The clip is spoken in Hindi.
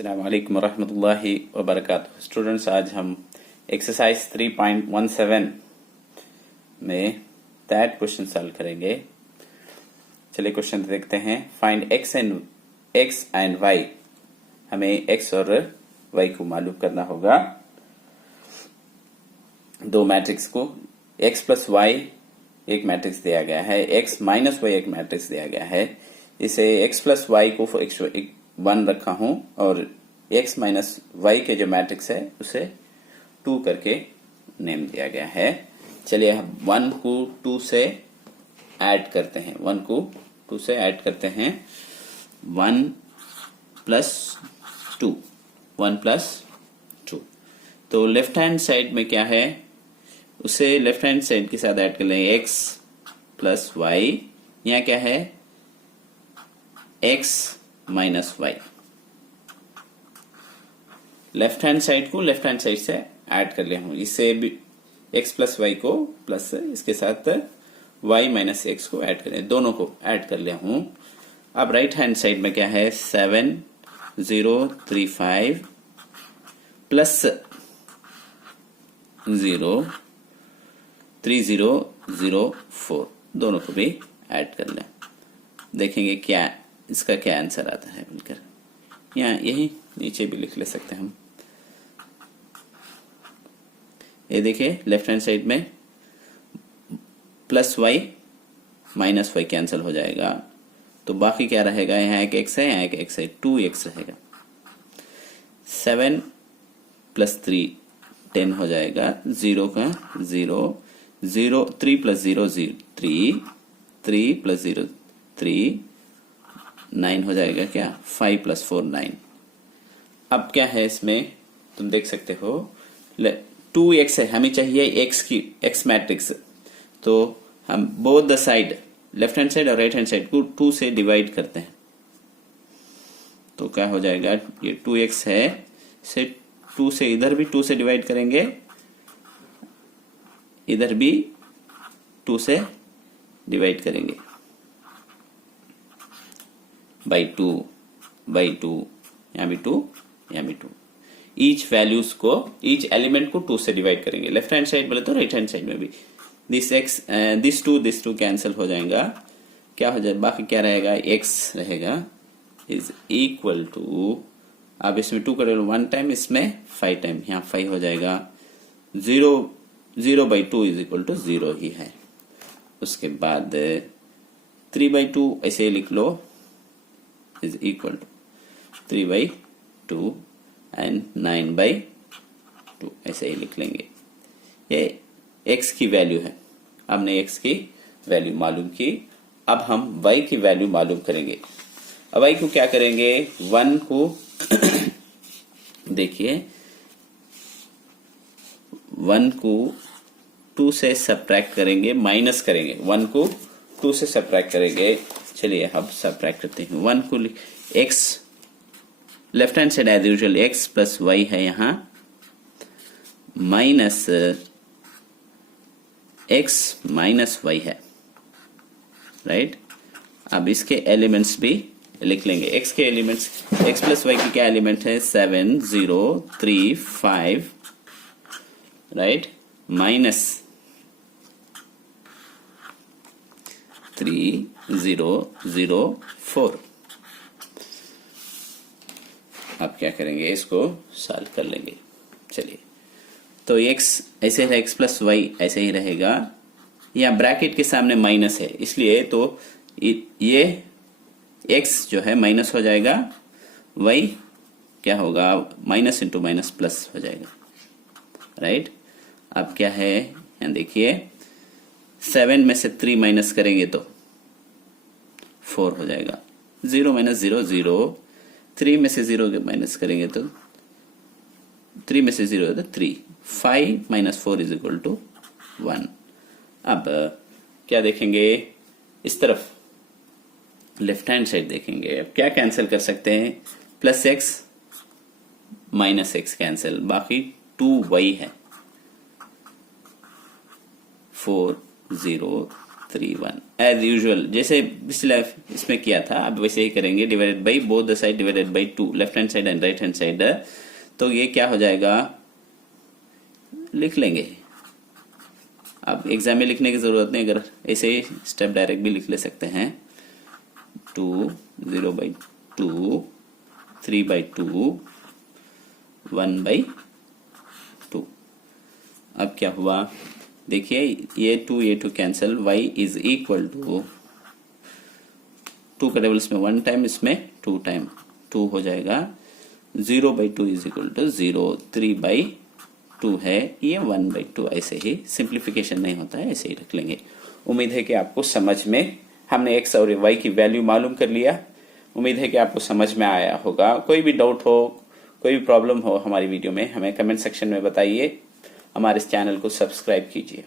अस्सलाम वालेकुम रहमतुल्लाहि व बरकातुहू। स्टूडेंट्स, आज हम एक्सरसाइज 3.17 में दैट क्वेश्चन सॉल्व करेंगे। चलिए क्वेश्चन देखते हैं। Find X and Y. हमें एक्स और वाई को मालूम करना होगा। दो मैट्रिक्स को एक्स प्लस वाई एक मैट्रिक्स दिया गया है, एक्स माइनस वाई एक मैट्रिक्स दिया गया है। इसे एक्स प्लस वाई को वन रखा हूं और x माइनस वाई के जो मैट्रिक्स है उसे 2 करके नेम दिया गया है। चलिए हम 1 को 2 से ऐड करते हैं। 1 को 2 से ऐड करते हैं। 1 प्लस 2, 1 प्लस 2। तो लेफ्ट हैंड साइड में क्या है, उसे लेफ्ट हैंड साइड के साथ ऐड कर लेंगे। x प्लस वाई, यहाँ क्या है x minus Y. Left hand side को लेफ्ट हैंड साइड से ऐड कर लिया हूं। इससे भी x प्लस वाई को प्लस इसके साथ y माइनस एक्स को ऐड कर लिया, दोनों को ऐड कर लिया हूं। अब राइट हैंड साइड में क्या है 7035 प्लस 03004, दोनों को भी ऐड कर लें। देखेंगे क्या इसका क्या आंसर आता है मिलकर। यहाँ यही नीचे भी लिख ले सकते हैं हम। ये देखिए लेफ्ट हैंड साइड में plus y minus y cancel हो जाएगा, तो बाकी क्या रहेगा, यहाँ एक एक्स है, यहाँ एक एक्स है, 2x रहेगा। 7 प्लस 3 10 हो जाएगा। 0 का 0, 0 3 प्लस 0 3, 3 प्लस 0 3, 9 हो जाएगा क्या, 5 प्लस 4 9। अब क्या है इसमें तुम देख सकते हो 2x है, हमें चाहिए x मैट्रिक्स। तो हम both the side left hand side और राइट हैंड साइड को 2 से डिवाइड करते हैं। तो क्या हो जाएगा, ये 2x है, से 2 से इधर भी 2 से डिवाइड करेंगे, इधर भी 2 से डिवाइड करेंगे बाई 2, यहाँ भी 2, यहाँ भी 2। ईच वैल्यूज को, ईच एलिमेंट को 2 से डिवाइड करेंगे। लेफ्ट हैंड साइड बोले तो राइट हैंड साइड में भी दिस टू कैंसिल हो जाएगा। क्या हो जाए, बाकी क्या रहेगा, x रहेगा इज इक्वल टू, अब इसमें 2 करोगे 1 टाइम, इसमें 5 टाइम, यहाँ 5 हो जाएगा। 0/2 इज इक्वल टू 0 ही है। उसके बाद 3/2 ऐसे ही लिख लो, इज इक्वल टू 3/2 एंड 9/2 ऐसे ही लिख लेंगे। ये x की वैल्यू है। हमने x की वैल्यू मालूम की। अब हम y की वैल्यू मालूम करेंगे। अब y को क्या करेंगे, 1 को देखिए 1 को 2 से सब्ट्रैक्ट करेंगे, माइनस करेंगे। 1 को 2 से सब्ट्रैक्ट करेंगे। चलिए अब सब्ट्रैक्ट करते हैं। 1 को x left hand side as usual x plus y है, यहाँ माइनस x माइनस वाई है, राइट। अब इसके एलिमेंट्स भी लिख लेंगे। x के एलिमेंट्स, x प्लस वाई की क्या एलिमेंट है, 7 0 3 5, राइट, माइनस 3 0 0 4। अब क्या करेंगे, इसको सॉल्व कर लेंगे। चलिए, तो x ऐसे है, x प्लस वाई ऐसे ही रहेगा। यहाँ ब्रैकेट के सामने माइनस है, इसलिए तो ये x जो है माइनस हो जाएगा, y क्या होगा, माइनस इंटू माइनस प्लस हो जाएगा, राइट। अब क्या है, यहाँ देखिए 7 में से 3 माइनस करेंगे तो 4 हो जाएगा। 0 माइनस 0 0, 3 में से 0 माइनस करेंगे तो 3 में से 0 है तो 3, 5 माइनस 4 इज इक्वल टू 1। अब क्या देखेंगे, इस तरफ लेफ्ट हैंड साइड देखेंगे। अब क्या कैंसिल कर सकते हैं, plus x minus x cancel, बाकी 2y है। 4 0 3 1 एज यूजुअल जैसे पिछले इसमें किया था अब वैसे ही करेंगे, divided by both the side divided by 2, left hand side and right hand side. तो ये क्या हो जाएगा, लिख लेंगे। अब एग्जाम में लिखने की जरूरत नहीं, अगर ऐसे ही स्टेप डायरेक्ट भी लिख ले सकते हैं। 2 0/2 3/2 1/2। अब क्या हुआ देखिए, ये 2 cancel, y is equal to 2 का टेबल इसमें 1 टाइम, इसमें 2 टाइम, 2 हो जाएगा। 0/2 इज इक्वल टू 0, 3/2 है, ये 1/2। ऐसे ही सिंप्लीफिकेशन नहीं होता है, ऐसे ही रख लेंगे। उम्मीद है कि आपको समझ में, हमने x और y की वैल्यू मालूम कर लिया। उम्मीद है कि आपको समझ में आया होगा। कोई भी डाउट हो, कोई भी प्रॉब्लम हो हमारी वीडियो में, हमें कमेंट सेक्शन में बताइए। हमारे इस चैनल को सब्सक्राइब कीजिए।